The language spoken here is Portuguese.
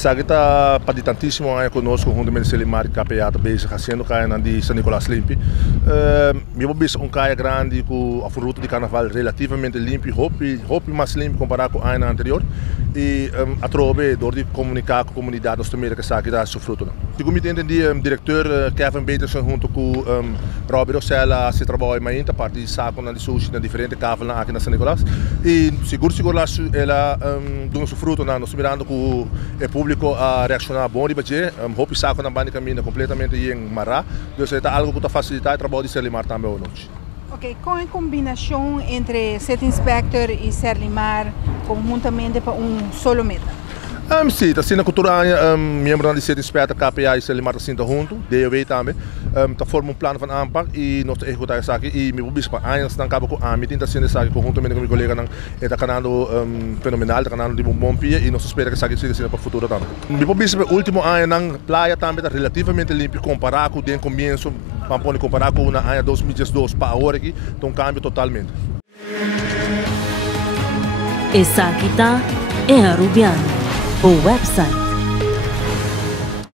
Sabe que está para tantíssimo aí conosco, juntamente com o Selimar e KPA, bezig fazendo caia de São Nicolás limpo. Eu visto caia grande com a fruta de carnaval relativamente limpo, roupa mais limpo comparado com o ano anterior. E a trove, door de comunicar com a comunidade, nós também que sabe que dá seu fruto. Como eu entendi, o diretor Kevin Peterson junto com Robert Rossella se trabalha mais a parte de saco na sushi na diferente cavalo aqui na São Nicolás. E seguro lá ela dá seu fruto, nós mirando com o público a reaccionar bom de bater, roupa e saco na banda caminha completamente em mará. Então é algo que está facilitar o trabalho de Selimar também hoje. Ok, com a combinação entre City Inspector e Selimar conjuntamente para solo meta? Sim, está sendo a cultura, membro da City Inspector, KPA e Selimar está sendo junto, DOW também, está formando plano de aanpak e nós estamos executando isso aqui e me vou bispa, ainda está acaba com a meeting, está sendo isso aqui conjuntamente com meu colega, está canando fenomenal, está canando de bom pia e nós esperamos que isso aqui seja para o futuro também. Me vou bispa, último ano na praia também está relativamente limpo comparado com o começo, para comparar com o ano 2012 para agora aqui, então cambia totalmente. Essa aqui está é a Rubiano, o website